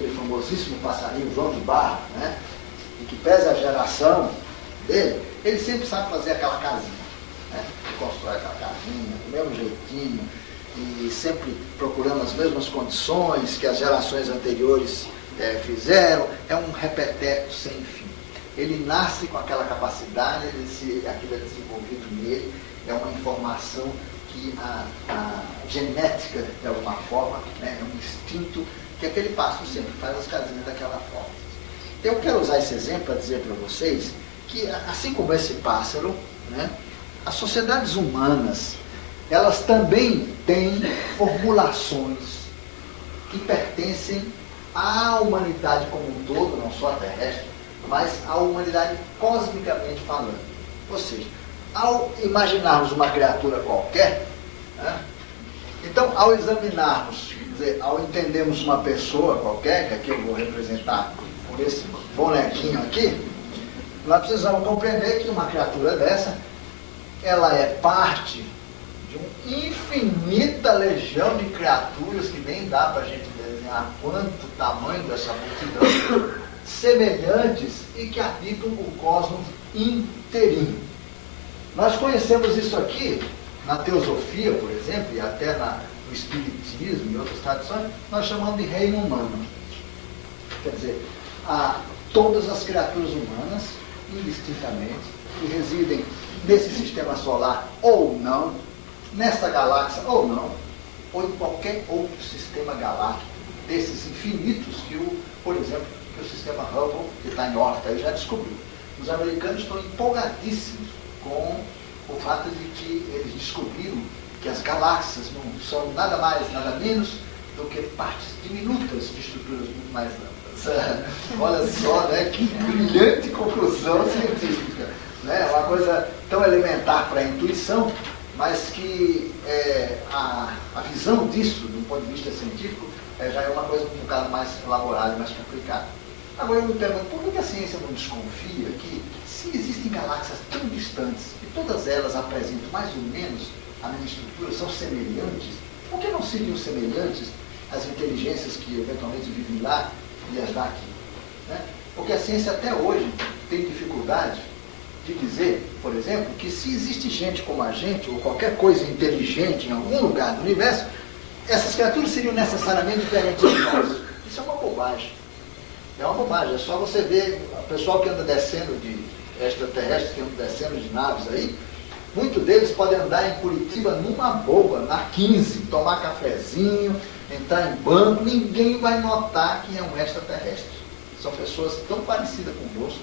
aquele famosíssimo passarinho João de Barro, né? E que pesa a geração dele, ele sempre sabe fazer aquela casinha, né? Ele constrói aquela casinha, do mesmo jeitinho, e sempre procurando as mesmas condições que as gerações anteriores fizeram. É um repeteco sem fim. Ele nasce com aquela capacidade, aquilo é desenvolvido nele, é uma informação que a genética, de alguma forma, né, é um instinto que aquele pássaro sempre faz as casinhas daquela forma. Eu quero usar esse exemplo para dizer para vocês que, assim como esse pássaro, né, as sociedades humanas, elas também têm formulações que pertencem à humanidade como um todo, não só a terrestre, mas à humanidade cosmicamente falando. Ou seja, ao imaginarmos uma criatura qualquer, né, então, ao examinarmos, quer dizer, ao entendermos uma pessoa qualquer, que aqui eu vou representar por esse bonequinho aqui, nós precisamos compreender que uma criatura dessa, ela é parte de uma infinita legião de criaturas que nem dá para a gente desenhar quanto tamanho dessa multidão, semelhantes e que habitam o cosmos inteirinho. Nós conhecemos isso aqui na teosofia, por exemplo, e até no espiritismo e outras tradições, nós chamamos de reino humano. Quer dizer, todas as criaturas humanas, indistintamente, que residem nesse sistema solar ou não, nessa galáxia ou não, ou em qualquer outro sistema galáctico, desses infinitos por exemplo, que o sistema Hubble, que está em órbita aí, já descobriu. Os americanos estão empolgadíssimos com o fato de que eles descobriram que as galáxias não são nada mais, nada menos do que partes diminutas de estruturas muito mais amplas. Olha só, né, que brilhante conclusão científica. Né? Uma coisa tão elementar para a intuição, mas que a visão disso, do ponto de vista científico, já é uma coisa um bocado mais elaborada e mais complicada. Agora eu me pergunto, por que a ciência não desconfia que, se existem galáxias tão distantes e todas elas apresentam mais ou menos a mesma estrutura, são semelhantes, por que não seriam semelhantes às inteligências que eventualmente vivem lá e as daqui? Né? Porque a ciência até hoje tem dificuldade de dizer, por exemplo, que se existe gente como a gente, ou qualquer coisa inteligente em algum lugar do universo, essas criaturas seriam necessariamente diferentes de nós. Isso é uma bobagem. É uma bobagem. É só você ver o pessoal que anda descendo de extraterrestres, que andam descendo de naves aí, muitos deles podem andar em Curitiba numa boa, na 15, tomar cafezinho, entrar em banco, ninguém vai notar que é um extraterrestre. São pessoas tão parecidas conosco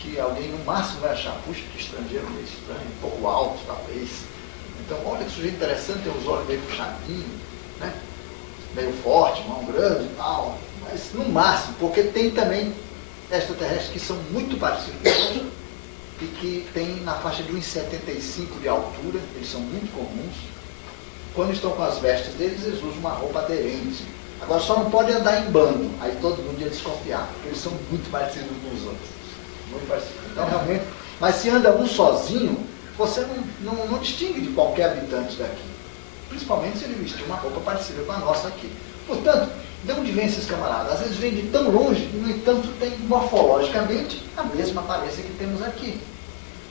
que alguém no máximo vai achar, puxa, que estrangeiro meio estranho, um pouco alto talvez. Então, olha que sujeito interessante, tem os olhos meio puxadinhos, né? Meio forte, mão grande e tal. Mas no máximo, porque tem também extraterrestres que são muito parecidos conosco e que têm na faixa de 1,75 de altura, eles são muito comuns. Quando estão com as vestes deles, eles usam uma roupa aderente. Agora só não pode andar em bando, aí todo mundo ia desconfiar, porque eles são muito parecidos com os outros. Muito parecidos. Então realmente, mas se anda um sozinho, você não distingue de qualquer habitante daqui. Principalmente se ele vestir uma roupa parecida com a nossa aqui. Portanto, de onde vem esses camaradas? Às vezes vêm de tão longe, e no entanto tem morfologicamente a mesma aparência que temos aqui.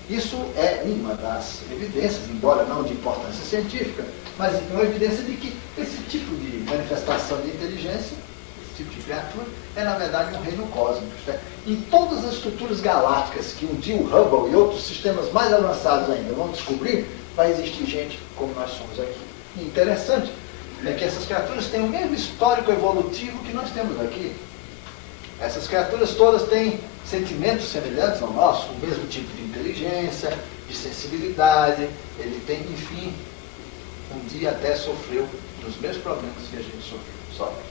Isso é uma das evidências, embora não de importância científica, mas é uma evidência de que esse tipo de manifestação de inteligência, esse tipo de criatura, é na verdade um reino cósmico. Né? Em todas as estruturas galácticas que um dia o Hubble e outros sistemas mais avançados ainda vão descobrir, vai existir gente como nós somos aqui. E interessante é que essas criaturas têm o mesmo histórico evolutivo que nós temos aqui. Essas criaturas todas têm sentimentos semelhantes ao nosso, o mesmo tipo de inteligência, de sensibilidade, ele tem, enfim, um dia até sofreu dos mesmos problemas que a gente sofre.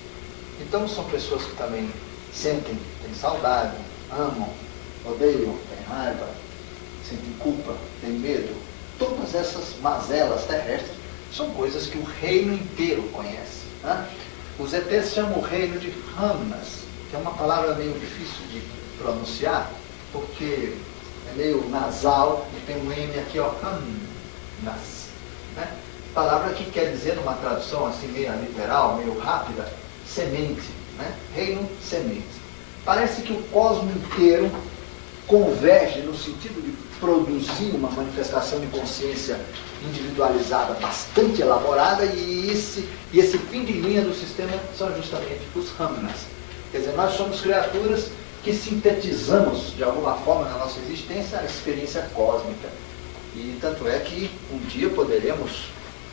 Então são pessoas que também sentem, têm saudade, amam, odeiam, têm raiva, sentem culpa, têm medo. Todas essas mazelas terrestres são coisas que o reino inteiro conhece. Né? Os ETs chamam o reino de Ramnas, que é uma palavra meio difícil de pronunciar, porque é meio nasal e tem um M aqui, ó, Ramnas. Né? Palavra que quer dizer, numa tradução assim meio literal, meio rápida, semente. né? Reino semente. Parece que o cosmos inteiro converge no sentido de produzir uma manifestação de consciência individualizada bastante elaborada, e esse fim de linha do sistema são justamente os Ramnas. Quer dizer, nós somos criaturas que sintetizamos de alguma forma na nossa existência a experiência cósmica. E tanto é que um dia poderemos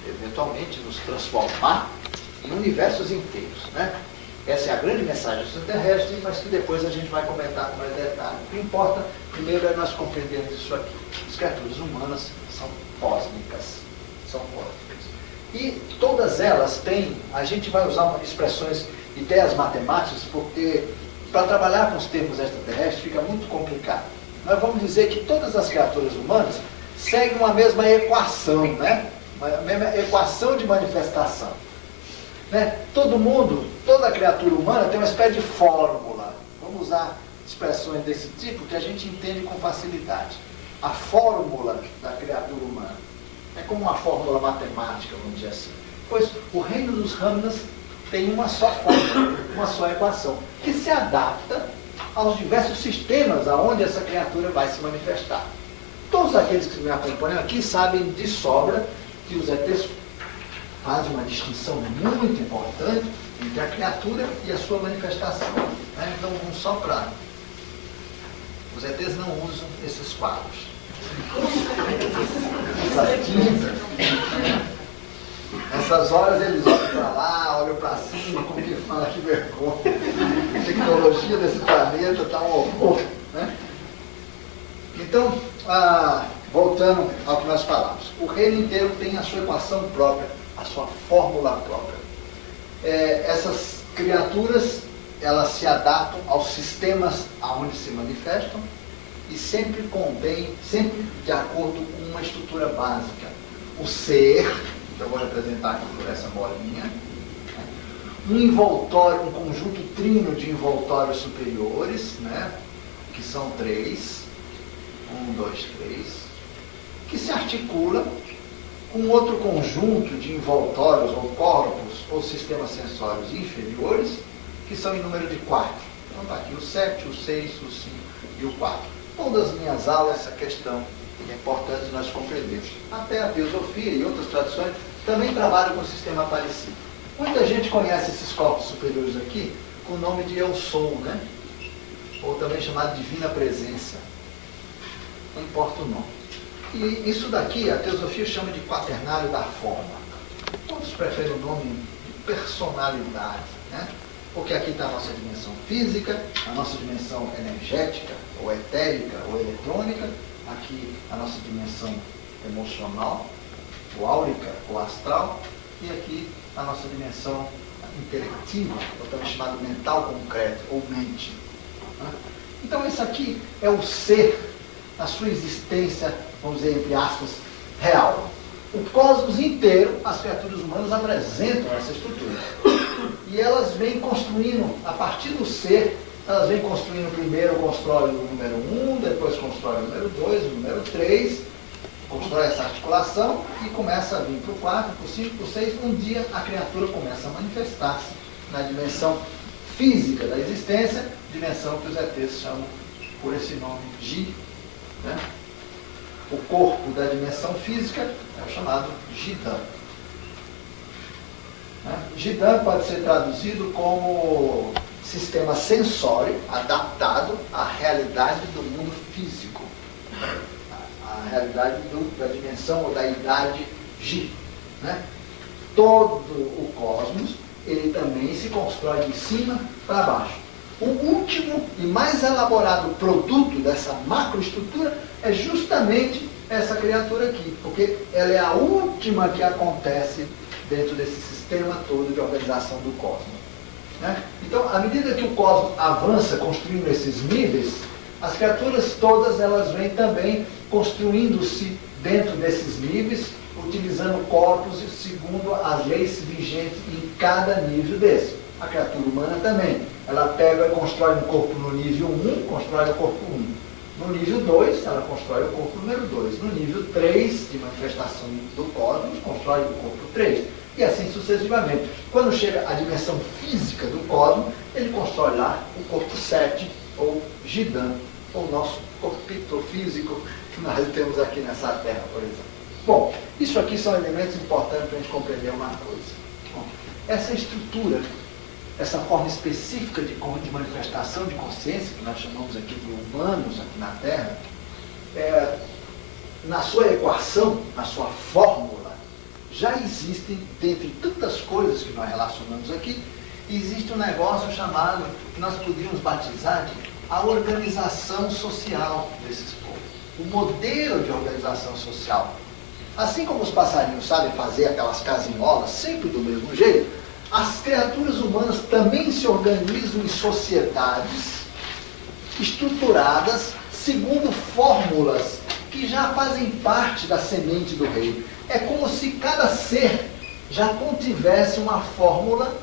eventualmente nos transformar em universos inteiros, né? Essa é a grande mensagem extraterrestre, mas que depois a gente vai comentar com mais detalhe. O que importa primeiro é nós compreendermos isso aqui. As criaturas humanas são cósmicas. São cósmicas. E todas elas têm, a gente vai usar expressões, ideias matemáticas, porque para trabalhar com os termos extraterrestres fica muito complicado. Nós vamos dizer que todas as criaturas humanas seguem uma mesma equação, né? Uma mesma equação de manifestação. Né? Todo mundo, toda criatura humana tem uma espécie de fórmula. Vamos usar expressões desse tipo que a gente entende com facilidade. A fórmula da criatura humana é como uma fórmula matemática, vamos dizer assim. Pois o reino dos Ramnas tem uma só fórmula, uma só equação, que se adapta aos diversos sistemas aonde essa criatura vai se manifestar. Todos aqueles que me acompanham aqui sabem de sobra que os ETs faz uma distinção muito importante entre a criatura e a sua manifestação. Né? Então, vamos só para... Os ETs não usam esses quadros. Essas tintas. Nessas horas eles olham para lá, olham para cima, como que fala, que vergonha. A tecnologia desse planeta está um horror. Né? Então, voltando ao que nós falamos. O reino inteiro tem a sua equação própria, a sua fórmula própria. Essas criaturas, elas se adaptam aos sistemas aonde se manifestam e sempre sempre de acordo com uma estrutura básica. O ser, que eu vou representar aqui por essa bolinha, um envoltório, um conjunto trino de envoltórios superiores, né, que são 3, 1, 2, 3, que se articula com outro conjunto de envoltórios ou corpos ou sistemas sensórios inferiores, que são em número de 4. Então está aqui o 7, o 6, o 5 e o 4. Todas as minhas aulas, essa questão é importante nós compreendermos. Até a teosofia e outras tradições também trabalham com um sistema parecido. Muita gente conhece esses corpos superiores aqui com o nome de Eu Sou, né? Ou também chamado Divina Presença. Não importa o nome. E isso daqui, a teosofia chama de quaternário da forma. Outros preferem o nome de personalidade, né? Porque aqui está a nossa dimensão física, a nossa dimensão energética, ou etérica, ou eletrônica, aqui a nossa dimensão emocional, ou áurica, ou astral, e aqui a nossa dimensão intelectiva, ou também chamado mental concreto, ou mente. Né? Então isso aqui é o ser, a sua existência, vamos dizer, entre aspas, real. O cosmos inteiro, as criaturas humanas apresentam essa estrutura. E elas vêm construindo, a partir do ser, elas vêm construindo, primeiro constrói o número 1, depois constrói o número 2, o número 3, constrói essa articulação e começa a vir para o 4, para o 5, para o 6. Um dia a criatura começa a manifestar-se na dimensão física da existência, dimensão que os ETs chamam por esse nome, Ji. Né? O corpo da dimensão física é o chamado Jidan. Né? Jidan pode ser traduzido como sistema sensório adaptado à realidade do mundo físico, a realidade da dimensão ou da idade Ji. Né? Todo o cosmos, ele também se constrói de cima para baixo. O último e mais elaborado produto dessa macroestrutura é justamente essa criatura aqui, porque ela é a última que acontece dentro desse sistema todo de organização do cosmos. Né? Então, à medida que o cosmos avança construindo esses níveis, as criaturas todas elas vêm também construindo-se dentro desses níveis, utilizando corpos segundo as leis vigentes em cada nível desse. A criatura humana também. Ela pega e constrói um corpo no nível 1, constrói o corpo 1. No nível 2, ela constrói o corpo número 2. No nível 3, de manifestação do cosmos, constrói o corpo 3. E assim sucessivamente. Quando chega à dimensão física do cosmos, ele constrói lá o corpo 7, ou Gidan, ou nosso corpito físico que nós temos aqui nessa Terra, por exemplo. Bom, isso aqui são elementos importantes para a gente compreender uma coisa. Bom, essa estrutura, essa forma específica de manifestação de consciência, que nós chamamos aqui de humanos aqui na Terra, na sua equação, na sua fórmula, já existem, dentre tantas coisas que nós relacionamos aqui, existe um negócio chamado, que nós poderíamos batizar de a organização social desses povos. O modelo de organização social. Assim como os passarinhos sabem fazer aquelas casinholas sempre do mesmo jeito, as criaturas humanas também se organizam em sociedades estruturadas segundo fórmulas que já fazem parte da semente do reino. É como se cada ser já contivesse uma fórmula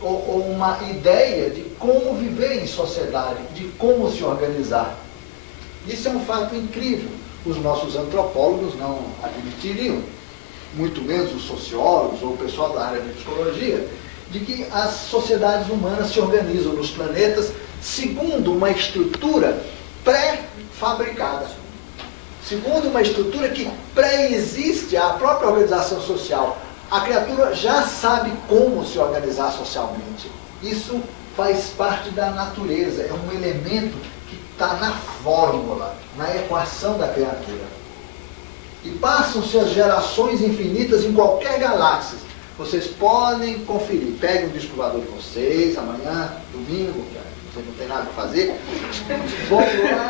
ou uma ideia de como viver em sociedade, de como se organizar. Isso é um fato incrível. Os nossos antropólogos não admitiriam, muito menos os sociólogos ou o pessoal da área de psicologia, de que as sociedades humanas se organizam nos planetas segundo uma estrutura pré-fabricada. Segundo uma estrutura que pré-existe à própria organização social. A criatura já sabe como se organizar socialmente. Isso faz parte da natureza, é um elemento que está na fórmula, na equação da criatura. E passam-se as gerações infinitas em qualquer galáxia. Vocês podem conferir. Peguem o disco voador de vocês, amanhã, domingo, vocês não tem nada para fazer. Vão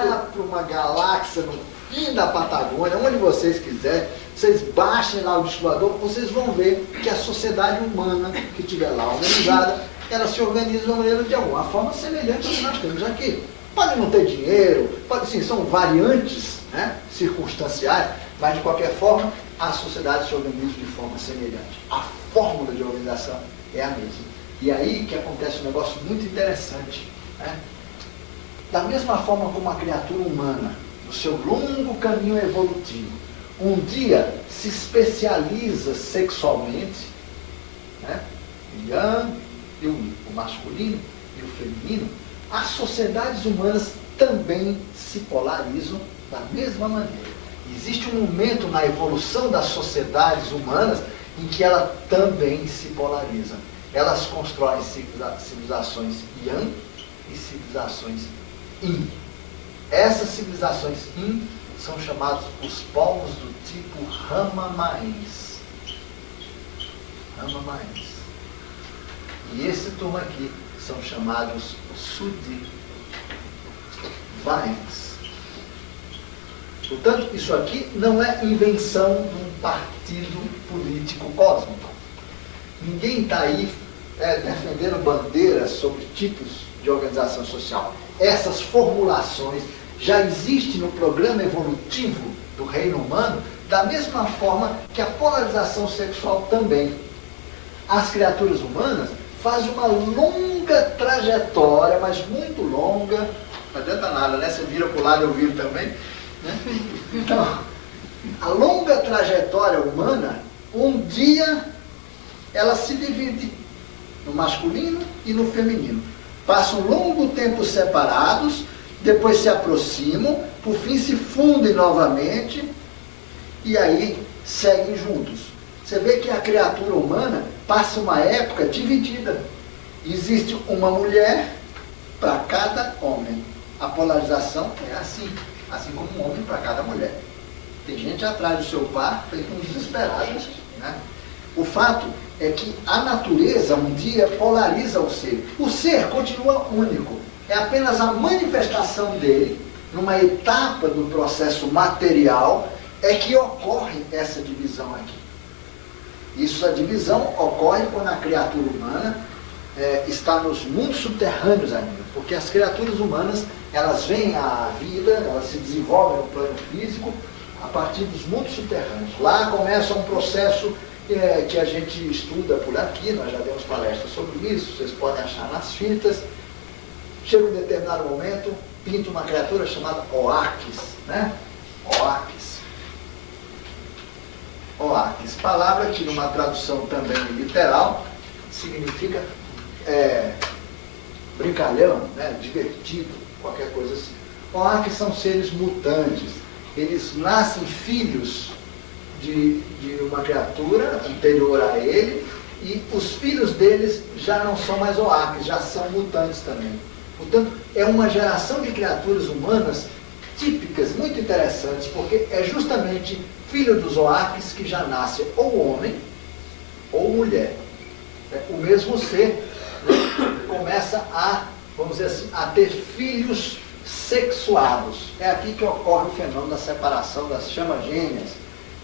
lá para uma galáxia no fim da Patagônia, onde vocês quiserem. Vocês baixem lá o disco voador, vocês vão ver que a sociedade humana que estiver lá organizada, ela se organiza de uma maneira, de alguma forma, semelhante ao que nós temos aqui. Pode não ter dinheiro, pode sim, são variantes, né, circunstanciais, mas de qualquer forma, a sociedade se organiza de forma semelhante. A fórmula de organização é a mesma. E aí que acontece um negócio muito interessante, né? Da mesma forma como a criatura humana, no seu longo caminho evolutivo, um dia se especializa sexualmente, né? O yang e o masculino e o feminino, as sociedades humanas também se polarizam da mesma maneira. Existe um momento na evolução das sociedades humanas em que elas também se polarizam. Elas constroem civilizações yang e civilizações yin. Essas civilizações yin são chamados os povos do tipo Ramamaens. Ramamaens. E esse turma aqui são chamados Sudivines. Portanto, isso aqui não é invenção de um partido político cósmico. Ninguém está aí defendendo bandeiras sobre tipos de organização social. Essas formulações já existem no programa evolutivo do reino humano, da mesma forma que a polarização sexual também. As criaturas humanas fazem uma longa trajetória, mas muito longa, não adianta nada, né? Você vira para o lado, eu viro também. Né? Então, a longa trajetória humana, um dia ela se divide no masculino e no feminino. Passam um longo tempo separados, depois se aproximam, por fim se fundem novamente e aí seguem juntos. Você vê que a criatura humana passa uma época dividida. Existe uma mulher para cada homem. A polarização é assim como um homem para cada mulher. Tem gente atrás do seu par, feito um desesperado. Né? O fato é que a natureza um dia polariza o ser. O ser continua único. É apenas a manifestação dele, numa etapa do processo material, é que ocorre essa divisão aqui. Essa divisão ocorre quando a criatura humana está nos mundos subterrâneos ainda. Porque as criaturas humanas, elas vêm à vida, elas se desenvolvem no plano físico a partir dos mundos subterrâneos. Lá começa um processo que a gente estuda por aqui, nós já demos palestras sobre isso, vocês podem achar nas fitas. Chega um determinado momento, pinta uma criatura chamada Oakes, né? Oakes. Oáquis. Palavra que numa tradução também literal significa brincalhão, né? Divertido, qualquer coisa assim. Oáquis são seres mutantes. Eles nascem filhos de uma criatura anterior a ele, e os filhos deles já não são mais oáquis, já são mutantes também. Portanto, é uma geração de criaturas humanas típicas, muito interessantes, porque é justamente filho dos oáquis que já nasce ou homem ou mulher. O mesmo ser, né, começa a, vamos dizer assim, a ter filhos sexuados. É aqui que ocorre o fenômeno da separação das chamas gêmeas.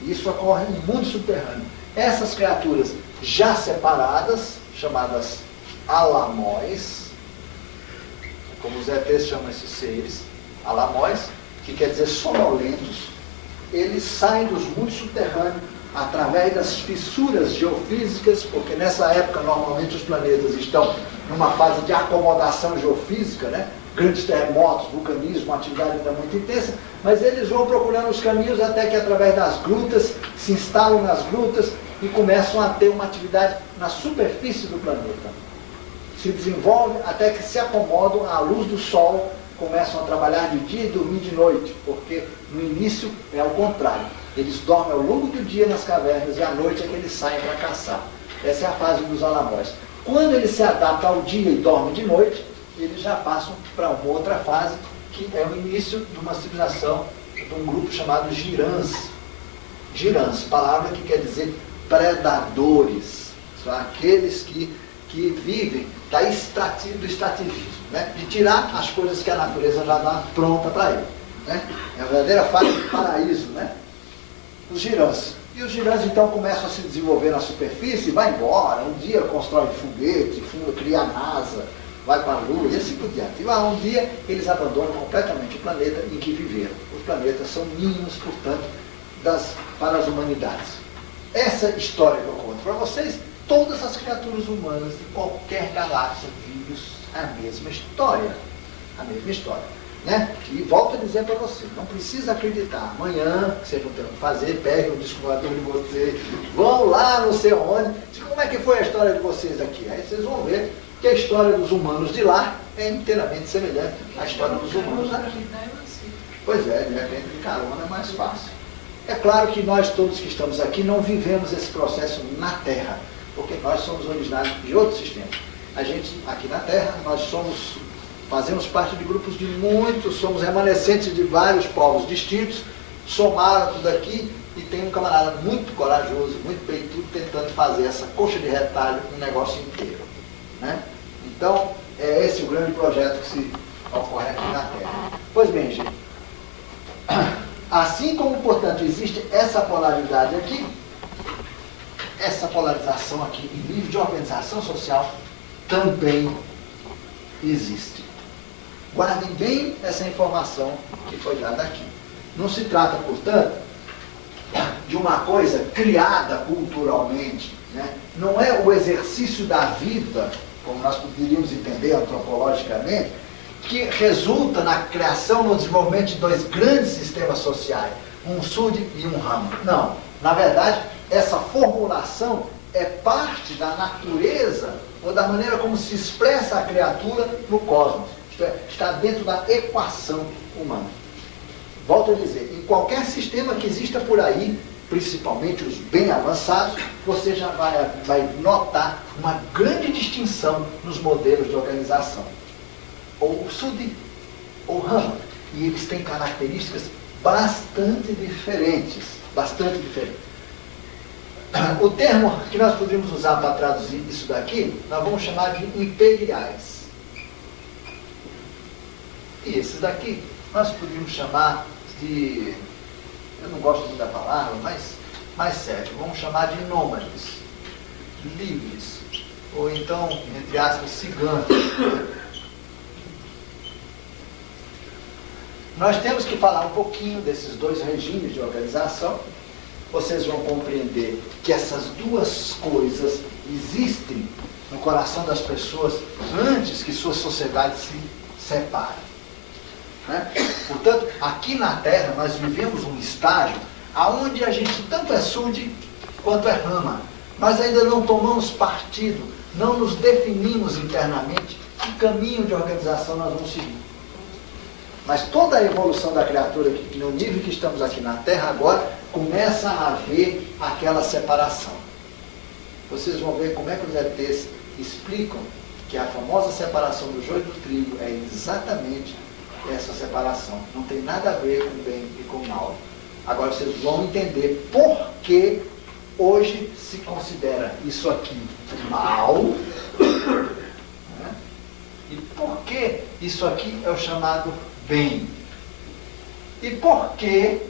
E isso ocorre no mundo subterrâneo. Essas criaturas já separadas, chamadas alamóis, como os ETs chamam esses seres, alamóis, que quer dizer sonolentos, eles saem dos mundos subterrâneos através das fissuras geofísicas, porque nessa época normalmente os planetas estão numa fase de acomodação geofísica, né? Grandes terremotos, vulcanismo, uma atividade ainda muito intensa, mas eles vão procurando os caminhos até que através das grutas, se instalam nas grutas e começam a ter uma atividade na superfície do planeta. Se desenvolve até que se acomodam à luz do sol, começam a trabalhar de dia e dormir de noite, porque no início é o contrário. Eles dormem ao longo do dia nas cavernas e à noite é que eles saem para caçar. Essa é a fase dos alamóis. Quando eles se adaptam ao dia e dormem de noite, eles já passam para uma outra fase, que é o início de uma civilização, de um grupo chamado girãs. Girãs, palavra que quer dizer predadores. São aqueles que vivem do extrativismo, né? De tirar as coisas que a natureza já dá pronta para ele. Né? É a verdadeira fase do paraíso, né? Os girãs. E os girãs então começam a se desenvolver na superfície, vai embora, um dia constrói foguete, cria a NASA, vai para a Lua e assim por diante. E lá um dia eles abandonam completamente o planeta em que viveram. Os planetas são ninhos, portanto, para as humanidades. Essa história que eu conto para vocês, todas as criaturas humanas de qualquer galáxia vivem a mesma história. A mesma história. Né? E volto a dizer para você, não precisa acreditar. Amanhã, que vocês não tem o que fazer, peguem o disco voador de vocês, vão lá não sei onde, como é que foi a história de vocês aqui? Aí vocês vão ver que a história dos humanos de lá é inteiramente semelhante à história dos humanos aqui. Pois é, de repente de carona é mais fácil. É claro que nós todos que estamos aqui não vivemos esse processo na Terra, porque nós somos originários de outro sistema. A gente, aqui na Terra, fazemos parte de grupos de muitos, somos remanescentes de vários povos distintos, somaram tudo aqui e tem um camarada muito corajoso, muito peitudo, tentando fazer essa coxa de retalho um negócio inteiro. Né? Então, é esse o grande projeto que se ocorre aqui na Terra. Pois bem, gente, assim como, portanto, existe essa polaridade aqui, essa polarização aqui em nível de organização social também existe. Guardem bem essa informação que foi dada aqui. Não se trata, portanto, de uma coisa criada culturalmente, né? Não é o exercício da vida, como nós poderíamos entender antropologicamente, que resulta na criação, no desenvolvimento de dois grandes sistemas sociais, um sud e um ram. Não. Na verdade, essa formulação é parte da natureza ou da maneira como se expressa a criatura no cosmos. Isto é, está dentro da equação humana. Volto a dizer, em qualquer sistema que exista por aí, principalmente os bem avançados, você já vai notar uma grande distinção nos modelos de organização. Ou sud ou ram. E eles têm características bastante diferentes. Bastante diferentes. O termo que nós poderíamos usar para traduzir isso daqui, nós vamos chamar de imperiais. E esses daqui, nós poderíamos chamar de, eu não gosto muito da palavra, mas mais sério, vamos chamar de nômades, livres, ou então, entre aspas, ciganos. Nós temos que falar um pouquinho desses dois regimes de organização. Vocês vão compreender que essas duas coisas existem no coração das pessoas antes que suas sociedades se separem. Né? Portanto, aqui na Terra nós vivemos um estágio aonde a gente tanto é Sud quanto é Rama, mas ainda não tomamos partido, não nos definimos internamente que caminho de organização nós vamos seguir. Mas toda a evolução da criatura, no nível que estamos aqui na Terra agora, começa a haver aquela separação. Vocês vão ver como é que os ETs explicam que a famosa separação do joio e do trigo é exatamente essa separação. Não tem nada a ver com o bem e com o mal. Agora vocês vão entender por que hoje se considera isso aqui mal, né? E por que isso aqui é o chamado bem. E por que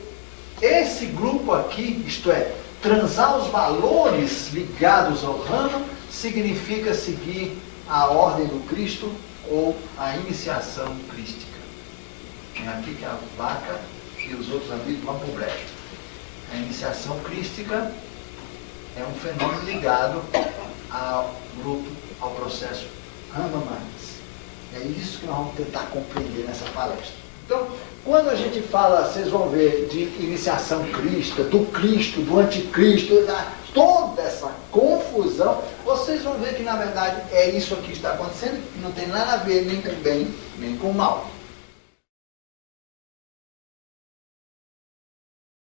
esse grupo aqui, isto é, transar os valores ligados ao Rama, significa seguir a ordem do Cristo ou a iniciação crística. É aqui que a vaca e os outros amigos vão para o brejo. A iniciação crística é um fenômeno ligado ao grupo, ao processo Rama Maharaj. É isso que nós vamos tentar compreender nessa palestra. Então, quando a gente fala, vocês vão ver, de iniciação cristã, do anticristo, toda essa confusão, vocês vão ver que, na verdade, é isso aqui que está acontecendo, que não tem nada a ver nem com o bem, nem com o mal.